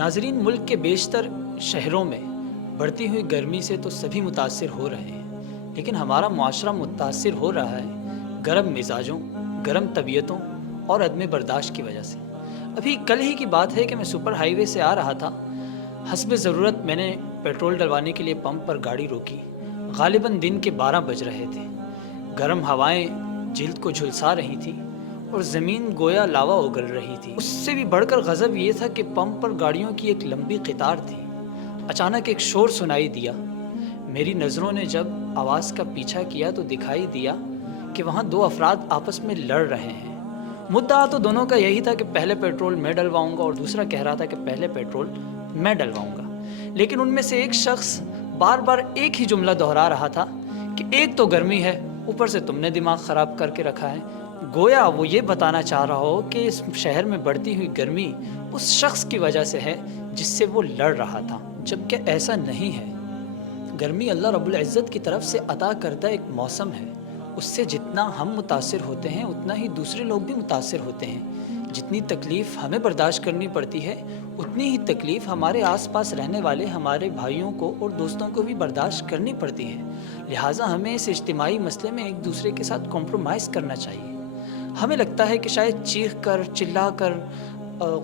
ناظرین، ملک کے بیشتر شہروں میں بڑھتی ہوئی گرمی سے تو سبھی متاثر ہو رہے ہیں، لیکن ہمارا معاشرہ متاثر ہو رہا ہے گرم مزاجوں، گرم طبیعتوں اور عدم برداشت کی وجہ سے۔ ابھی کل ہی کی بات ہے کہ میں سپر ہائی وے سے آ رہا تھا۔ حسب ضرورت میں نے پیٹرول ڈلوانے کے لیے پمپ پر گاڑی روکی۔ غالباً دن کے 12 بج رہے تھے۔ گرم ہوائیں جلد کو جھلسا رہی تھیں اور زمین گویا لاوا اگل رہی تھی۔ اس سے بھی بڑھ کر غضب یہ تھا کہ پمپ پر گاڑیوں کی ایک لمبی قطار تھی۔ اچانک ایک شور سنائی دیا۔ میری نظروں نے جب آواز کا پیچھا کیا تو دکھائی دیا کہ وہاں دو افراد آپس میں لڑ رہے ہیں۔ مدعا تو دونوں کا یہی تھا کہ پہلے پیٹرول میں ڈلواؤں گا، اور دوسرا کہہ رہا تھا کہ پہلے پیٹرول میں ڈلواؤں گا۔ لیکن ان میں سے ایک شخص بار بار ایک ہی جملہ دہرا رہا تھا کہ ایک تو گرمی ہے، اوپر سے تم نے دماغ خراب کر کے رکھا ہے۔ گویا وہ یہ بتانا چاہ رہا ہو کہ اس شہر میں بڑھتی ہوئی گرمی اس شخص کی وجہ سے ہے جس سے وہ لڑ رہا تھا، جبکہ ایسا نہیں ہے۔ گرمی اللہ رب العزت کی طرف سے عطا کردہ ایک موسم ہے۔ اس سے جتنا ہم متاثر ہوتے ہیں اتنا ہی دوسرے لوگ بھی متاثر ہوتے ہیں۔ جتنی تکلیف ہمیں برداشت کرنی پڑتی ہے اتنی ہی تکلیف ہمارے آس پاس رہنے والے ہمارے بھائیوں کو اور دوستوں کو بھی برداشت کرنی پڑتی ہے۔ لہٰذا ہمیں اس اجتماعی مسئلے میں ایک دوسرے کے ساتھ کمپرومائز کرنا چاہیے۔ ہمیں لگتا ہے کہ شاید چیخ کر، چلا کر،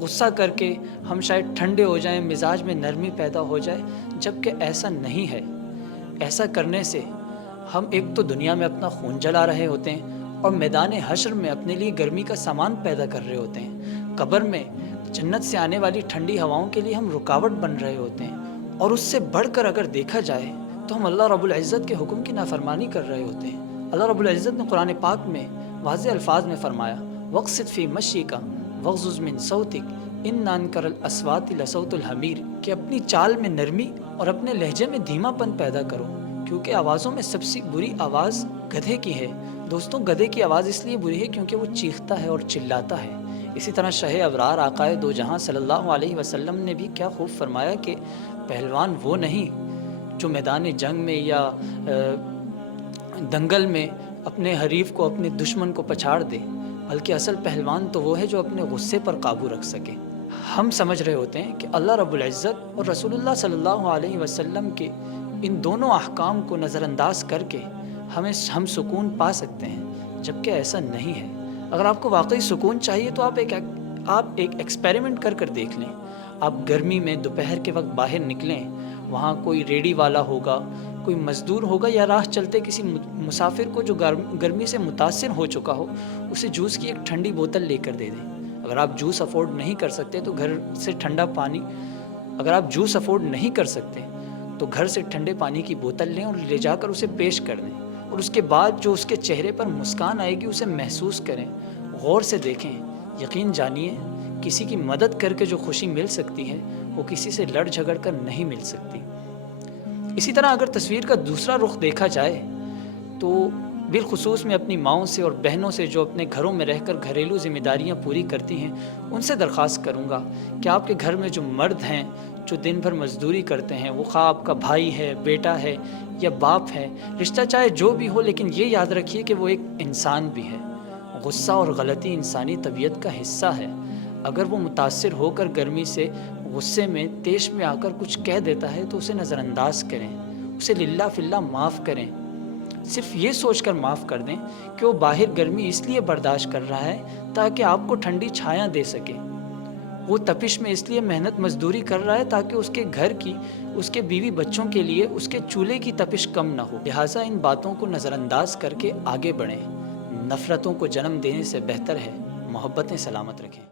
غصہ کر کے ہم شاید ٹھنڈے ہو جائیں، مزاج میں نرمی پیدا ہو جائے، جبکہ ایسا نہیں ہے۔ ایسا کرنے سے ہم ایک تو دنیا میں اپنا خون جلا رہے ہوتے ہیں اور میدان حشر میں اپنے لیے گرمی کا سامان پیدا کر رہے ہوتے ہیں۔ قبر میں جنت سے آنے والی ٹھنڈی ہواؤں کے لیے ہم رکاوٹ بن رہے ہوتے ہیں، اور اس سے بڑھ کر اگر دیکھا جائے تو ہم اللہ رب العزت کے حکم کی نافرمانی کر رہے ہوتے ہیں۔ اللہ رب العزت نے قرآن پاک میں واضح الفاظ میں فرمایا، وَاقْصِدْ فِي مَشْيِكَ وَاغْضُضْ مِنْ صَوْتِكَ إِنَّ أَنكَرَ الْأَصْوَاتِ لَصَوْتُ الْحَمِيرِ، کہ اپنی چال میں نرمی اور اپنے لہجے میں دھیما پن پیدا کرو، کیونکہ آوازوں میں سب سے بری آواز گدھے کی ہے۔ دوستوں، گدھے کی آواز اس لیے بری ہے کیونکہ وہ چیختا ہے اور چلاتا ہے۔ اسی طرح شاہ ابرار آقائے دو جہاں صلی اللہ علیہ وسلم نے بھی کیا خوب فرمایا کہ پہلوان وہ نہیں جو میدان جنگ میں یا دنگل میں اپنے حریف کو، اپنے دشمن کو پچھاڑ دے، بلکہ اصل پہلوان تو وہ ہے جو اپنے غصے پر قابو رکھ سکے۔ ہم سمجھ رہے ہوتے ہیں کہ اللہ رب العزت اور رسول اللہ صلی اللہ علیہ وسلم کے ان دونوں احکام کو نظر انداز کر کے ہم سکون پا سکتے ہیں، جبکہ ایسا نہیں ہے۔ اگر آپ کو واقعی سکون چاہیے تو آپ ایک ایکسپیریمنٹ کر دیکھ لیں۔ آپ گرمی میں دوپہر کے وقت باہر نکلیں، وہاں کوئی ریڑھی والا ہوگا، کوئی مزدور ہوگا، یا راہ چلتے کسی مسافر کو جو گرمی سے متاثر ہو چکا ہو، اسے جوس کی ایک ٹھنڈی بوتل لے کر دے دیں۔ اگر آپ جوس افورڈ نہیں کر سکتے تو گھر سے ٹھنڈا پانی اگر آپ جوس افورڈ نہیں کر سکتے تو گھر سے ٹھنڈے پانی کی بوتل لیں اور لے جا کر اسے پیش کر دیں، اور اس کے بعد جو اس کے چہرے پر مسکان آئے گی اسے محسوس کریں، غور سے دیکھیں۔ یقین جانیے، کسی کی مدد کر کے جو خوشی مل سکتی ہے وہ کسی سے لڑ جھگڑ کر نہیں مل سکتی۔ اسی طرح اگر تصویر کا دوسرا رخ دیکھا جائے تو بالخصوص میں اپنی ماؤں سے اور بہنوں سے جو اپنے گھروں میں رہ کر گھریلو ذمہ داریاں پوری کرتی ہیں، ان سے درخواست کروں گا کہ آپ کے گھر میں جو مرد ہیں جو دن بھر مزدوری کرتے ہیں، وہ خواہ آپ کا بھائی ہے، بیٹا ہے یا باپ ہے، رشتہ چاہے جو بھی ہو، لیکن یہ یاد رکھیے کہ وہ ایک انسان بھی ہے۔ غصہ اور غلطی انسانی طبیعت کا حصہ ہے۔ اگر وہ متاثر ہو کر گرمی سے غصے میں طیش میں آ کر کچھ کہہ دیتا ہے تو اسے نظر انداز کریں، اسے للہ فی اللہ معاف کریں۔ صرف یہ سوچ کر معاف کر دیں کہ وہ باہر گرمی اس لیے برداشت کر رہا ہے تاکہ آپ کو ٹھنڈی چھایاں دے سکے، وہ تپش میں اس لیے محنت مزدوری کر رہا ہے تاکہ اس کے گھر کی، اس کے بیوی بچوں کے لیے اس کے چولہے کی تپش کم نہ ہو۔ لہٰذا ان باتوں کو نظر انداز کر کے آگے بڑھیں۔ نفرتوں کو جنم دینے سے بہتر ہے محبتیں سلامت رکھیں۔